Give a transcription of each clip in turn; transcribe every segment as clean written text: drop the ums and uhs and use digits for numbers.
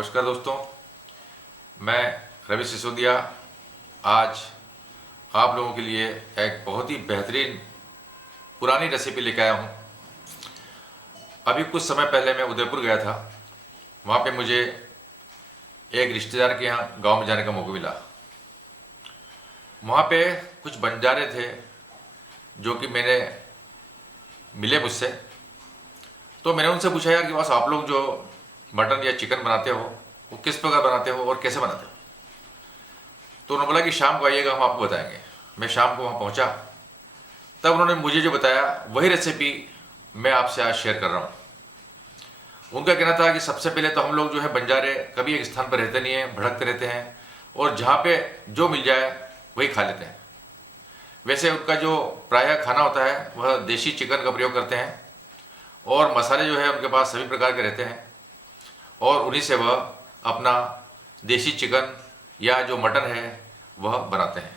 नमस्कार दोस्तों, मैं रवि सिसोदिया आज आप लोगों के लिए एक बहुत ही बेहतरीन पुरानी रेसिपी लेकर आया हूँ। अभी कुछ समय पहले मैं उदयपुर गया था। वहाँ पे मुझे एक रिश्तेदार के यहाँ गांव में जाने का मौका मिला। वहाँ पे कुछ बंजारे थे जो कि मिले मुझसे। तो मैंने उनसे पूछा, यार कि बस आप लोग जो मटन या चिकन बनाते हो वो किस प्रकार बनाते हो और कैसे बनाते हो? तो उन्होंने बोला कि शाम को आइएगा, हम आपको बताएंगे। मैं शाम को वहाँ पहुँचा, तब उन्होंने मुझे जो बताया वही रेसिपी मैं आपसे आज शेयर कर रहा हूँ। उनका कहना था कि सबसे पहले तो हम लोग जो है बंजारे कभी एक स्थान पर रहते नहीं हैं, भटकते रहते हैं और जहाँ पे जो मिल जाए वही खा लेते हैं। वैसे उनका जो प्रायः खाना होता है वह देसी चिकन का प्रयोग करते हैं और मसाले जो है उनके पास सभी प्रकार के रहते हैं और उन्हीं से वह अपना देसी चिकन या जो मटन है वह बनाते हैं।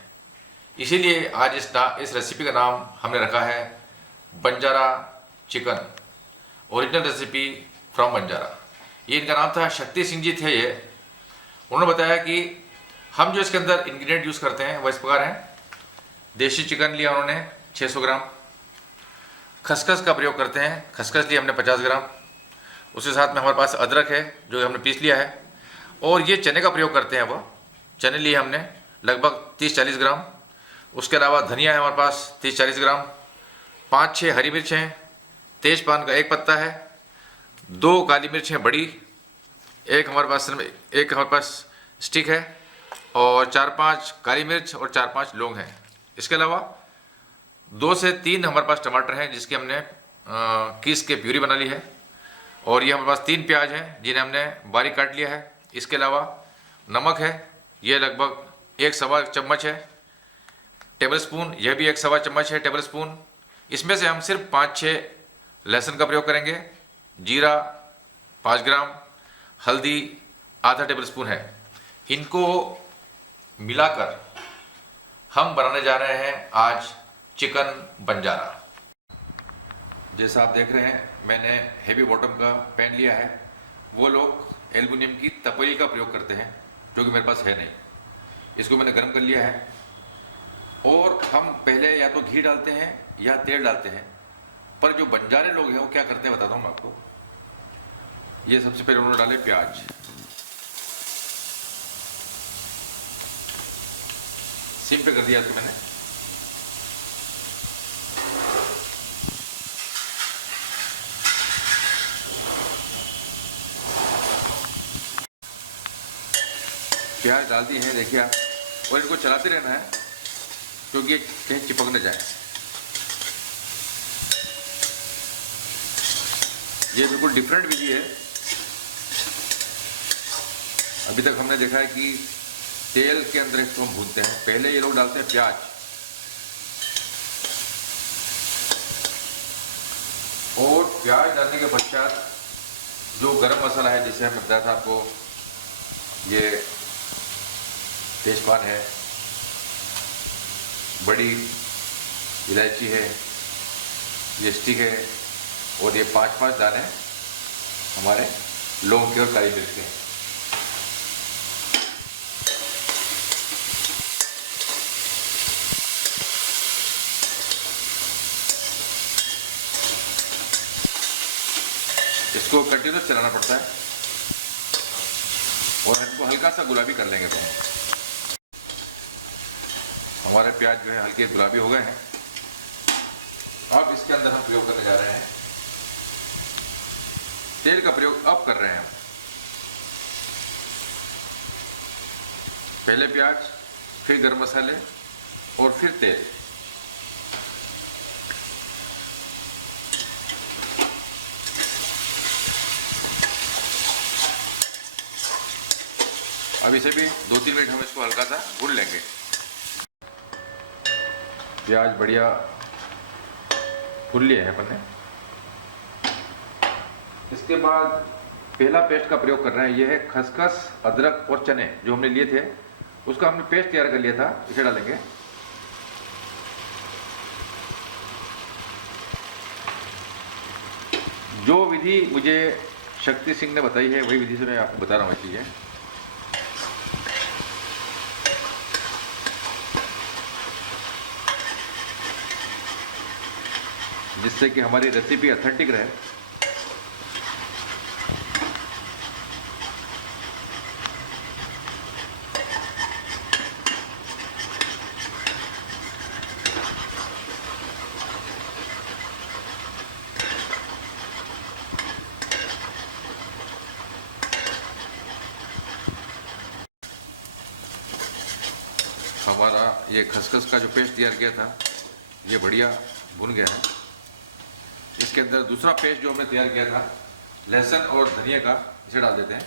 इसीलिए आज इस रेसिपी का नाम हमने रखा है Banjara chicken, original recipe from Banjara. ये इनका नाम था, शक्ति सिंह जी थे ये। उन्होंने बताया कि हम जो इसके अंदर इंग्रेडिएंट यूज़ करते हैं वह इस प्रकार हैं। देसी चिकन लिया उन्होंने 600 ग्राम, खसखस का प्रयोग करते हैं, खसखस लिया हमने 50 ग्राम, उसके साथ में हमारे पास अदरक है जो हमने पीस लिया है, और ये चने का प्रयोग करते हैं। वह चने लिए हमने लगभग 30-40 ग्राम। उसके अलावा धनिया है हमारे पास 30-40 ग्राम, 5-6 हरी मिर्च हैं, तेज पान का एक पत्ता है, 2 काली मिर्च हैं बड़ी, एक हमारे पास स्टिक है, और 4-5 काली मिर्च और 4-5 लौंग हैं। इसके अलावा 2 से 3 हमारे पास टमाटर हैं जिसकी हमने कीस के प्यूरी बना ली है, और ये हमारे पास 3 प्याज हैं जिन्हें हमने बारीक काट लिया है। इसके अलावा नमक है, ये लगभग 1 सवा चम्मच है। टेबल स्पून, यह भी 1 सवा चम्मच है टेबल स्पून। इसमें से हम सिर्फ 5-6 लहसुन का प्रयोग करेंगे। जीरा 5 ग्राम, हल्दी आधा टेबल स्पून है। इनको मिलाकर हम बनाने जा रहे हैं आज चिकन बंजारा। जैसा आप देख रहे हैं, मैंने हेवी बॉटम का पैन लिया है। वो लोग एल्युमिनियम की तपेली का प्रयोग करते हैं जो कि मेरे पास है नहीं। इसको मैंने गर्म कर लिया है और हम पहले या तो घी डालते हैं या तेल डालते हैं, पर जो बंजारे लोग हैं वो क्या करते हैं बताता हूँ मैं आपको। ये सबसे पहले उन्होंने डाले प्याज, सिम पे कर दिया इसको मैंने। प्याज डाल दिए हैं, देखिए आप, और इनको चलाते रहना है क्योंकि ये कहीं चिपक न जाए। ये बिल्कुल डिफरेंट विधि है। अभी तक हमने देखा है कि तेल के अंदर इसको हम भूनते हैं। पहले ये लोग डालते हैं प्याज, और प्याज डालने के पश्चात जो गरम मसाला है, जिसे हमने बताया था आपको, ये तेजपान है, बड़ी इलायची है, ये स्टिक है, और ये 5-5 दाने हमारे लौंग के और काली मिर्च के हैं। इसको कंटिन्यूस चलाना पड़ता है और इनको हल्का सा गुलाबी कर लेंगे। तो हमारे प्याज जो है हल्के गुलाबी हो गए हैं। अब इसके अंदर हम प्रयोग करने जा रहे हैं तेल का प्रयोग। अब कर रहे हैं हम पहले प्याज, फिर गरम मसाले और फिर तेल। अब इसे भी 2-3 मिनट हम इसको हल्का सा भून लेंगे। प्याज बढ़िया भून लिए हैं अपन ने। इसके बाद पहला पेस्ट का प्रयोग कर रहे हैं। यह है खसखस, अदरक और चने जो हमने लिए थे, उसका हमने पेस्ट तैयार कर लिया था, इसे डालेंगे। जो विधि मुझे शक्ति सिंह ने बताई है वही विधि से मैं आपको बता रहा हूँ चीज़ें। जिससे कि हमारी रेसिपी ऑथेंटिक रहे। हमारा ये खसखस का जो पेस्ट तैयार किया था ये बढ़िया भुन गया है। इसके अंदर दूसरा पेस्ट जो हमने तैयार किया था लहसुन और धनिया का, इसे डाल देते हैं।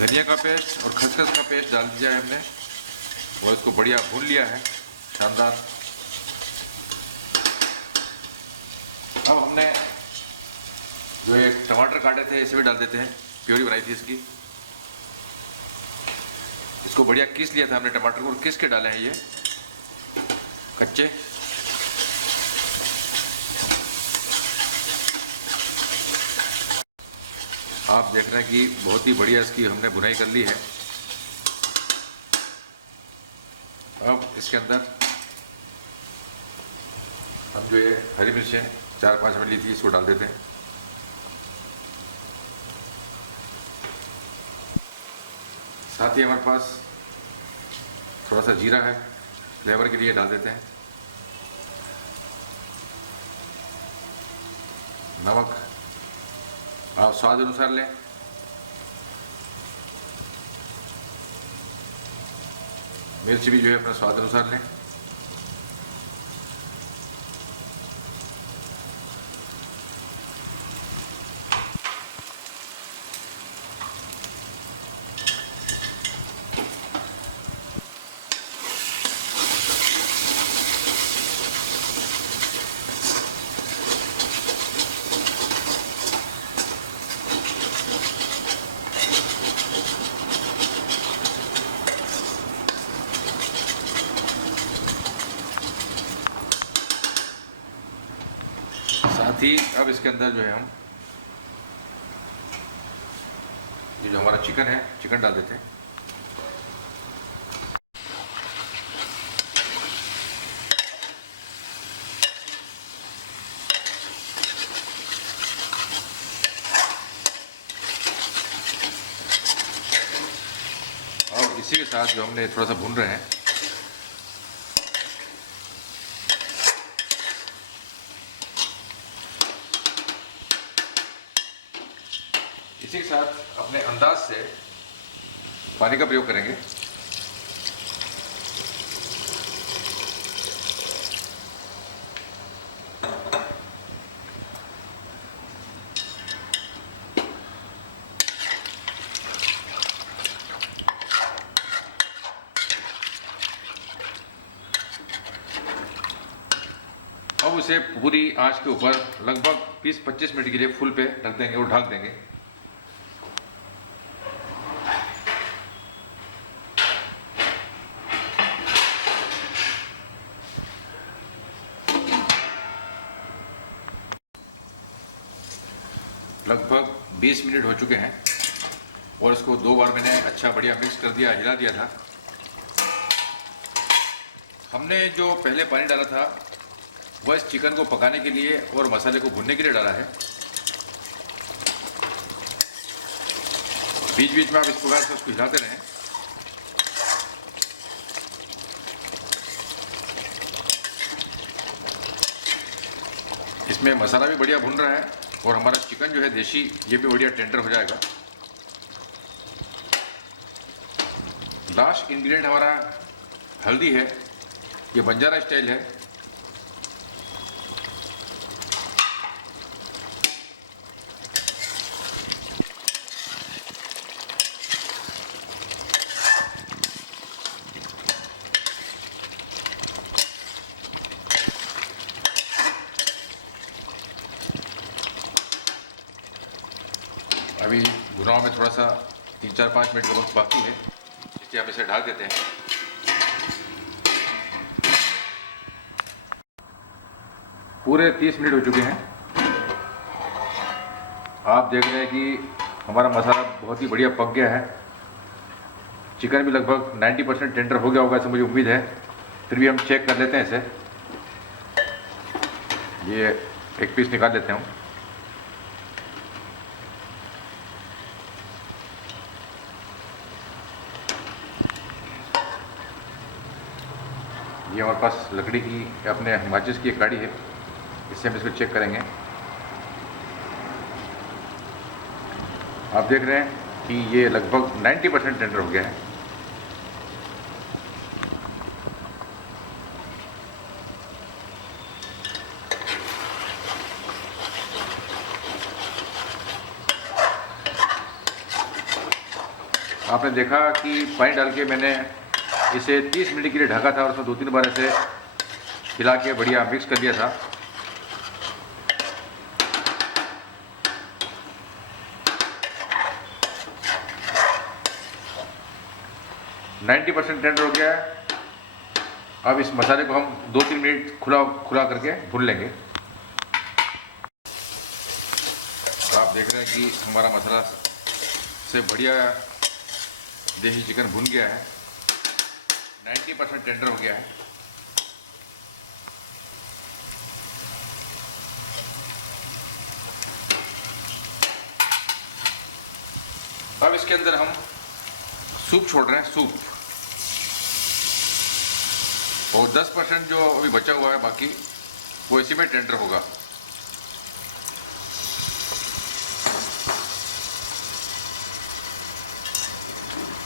धनिया का पेस्ट और खसखस का पेस्ट डाल दिया है हमने और इसको बढ़िया भून लिया है, शानदार। अब हमने जो एक टमाटर काटे थे इसे भी डाल देते हैं, प्योरी बनाई थी इसकी। इसको बढ़िया किस लिया था हमने टमाटर को, और किस के डाले हैं ये कच्चे। आप देख रहे हैं कि बहुत ही बढ़िया इसकी हमने बुनाई कर ली है। अब इसके अंदर हम जो ये हरी मिर्चें 4-5 मिली थी इसको डाल देते हैं। साथ ही हमारे पास थोड़ा सा जीरा है, फ्लेवर के लिए डाल देते हैं। नमक आप स्वाद अनुसार लें। मिर्च भी जो है अपने स्वाद अनुसार लें। साथ ही अब इसके अंदर जो है हम ये जो हमारा चिकन है, चिकन डाल देते हैं। और इसी के साथ जो हमने थोड़ा सा भून रहे हैं इसी के साथ अपने अंदाज से पानी का प्रयोग करेंगे। अब उसे पूरी आंच के ऊपर लगभग 20-25 मिनट के लिए फुल पे रख देंगे और ढक देंगे। लगभग 20 मिनट हो चुके हैं और इसको 2 बार मैंने अच्छा बढ़िया मिक्स कर दिया, हिला दिया था। हमने जो पहले पानी डाला था वह इस चिकन को पकाने के लिए और मसाले को भुनने के लिए डाला है। बीच बीच में आप इस प्रकार से उसको हिलाते रहें। इसमें मसाला भी बढ़िया भुन रहा है और हमारा चिकन जो है देसी ये भी बढ़िया टेंडर हो जाएगा। लास्ट इंग्रेडिएंट हमारा हल्दी है, ये बंजारा स्टाइल है। पुलाव में थोड़ा सा 3-4-5 मिनट का वक्त बाकी है, इसलिए हम इसे ढक देते हैं। पूरे 30 मिनट हो चुके हैं। आप देख रहे हैं कि हमारा मसाला बहुत ही बढ़िया पक गया है। चिकन भी लगभग 90% टेंडर हो गया होगा, ऐसे मुझे उम्मीद है। फिर भी हम चेक कर लेते हैं इसे। ये एक पीस निकाल लेते हूँ। ये हमारे पास लकड़ी की अपने माचिस की एक गाड़ी है, इससे हम इसको चेक करेंगे। आप देख रहे हैं कि ये लगभग 90% टेंडर हो गया है। आपने देखा कि पानी डाल के मैंने इसे 30 मिनट के लिए ढका था और उसमें 2-3 बार ऐसे हिला के बढ़िया मिक्स कर दिया था। नाइन्टी % टेंडर हो गया है। अब इस मसाले को हम 2-3 मिनट खुला करके भून लेंगे। आप देख रहे हैं कि हमारा मसाला से बढ़िया देसी चिकन भुन गया है। 90% टेंडर हो गया है। अब इसके अंदर हम सूप छोड़ रहे हैं, सूप। और 10% जो अभी बचा हुआ है बाकी, वो इसी में टेंडर होगा।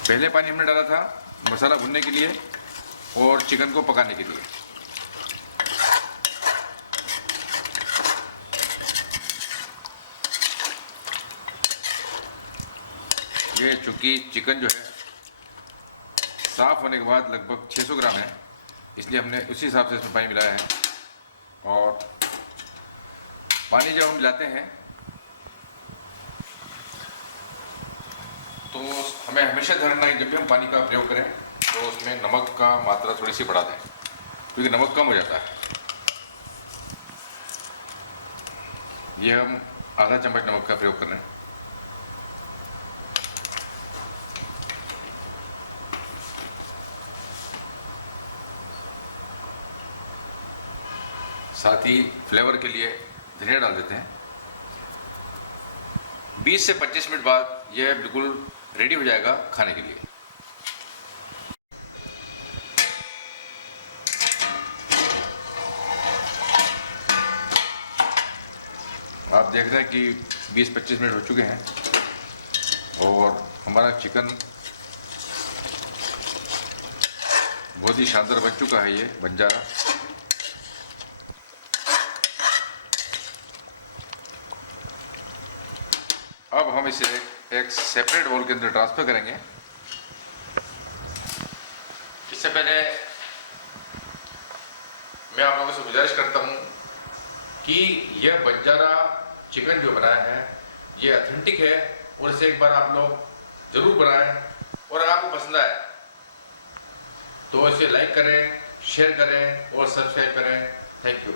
पहले पानी हमने डाला था मसाला भुनने के लिए और चिकन को पकाने के लिए। ये चूँकि चिकन जो है साफ़ होने के बाद लगभग 600 ग्राम है, इसलिए हमने उसी हिसाब से इसमें पानी मिलाया है। और पानी जब हम मिलाते हैं तो हमें हमेशा ध्यान रखना है जब भी हम पानी का प्रयोग करें तो उसमें नमक का मात्रा थोड़ी सी बढ़ा दें, क्योंकि नमक कम हो जाता है। ये हम आधा चम्मच नमक का प्रयोग कर रहे हैं। साथ ही फ्लेवर के लिए धनिया डाल देते हैं। 20 से 25 मिनट बाद यह बिल्कुल रेडी हो जाएगा खाने के लिए। आप देख रहे हैं कि 20-25 मिनट हो चुके हैं और हमारा चिकन बहुत ही शानदार बन चुका है। ये बंजारा अब हम इसे एक सेपरेट बाउल के अंदर ट्रांसफ़र करेंगे। इससे पहले मैं आप लोगों से गुजारिश करता हूँ कि यह बंजारा चिकन जो बनाया है ये ऑथेंटिक है और इसे एक बार आप लोग ज़रूर बनाएं। और अगर आपको पसंद आए तो इसे लाइक करें, शेयर करें और सब्सक्राइब करें। Thank you.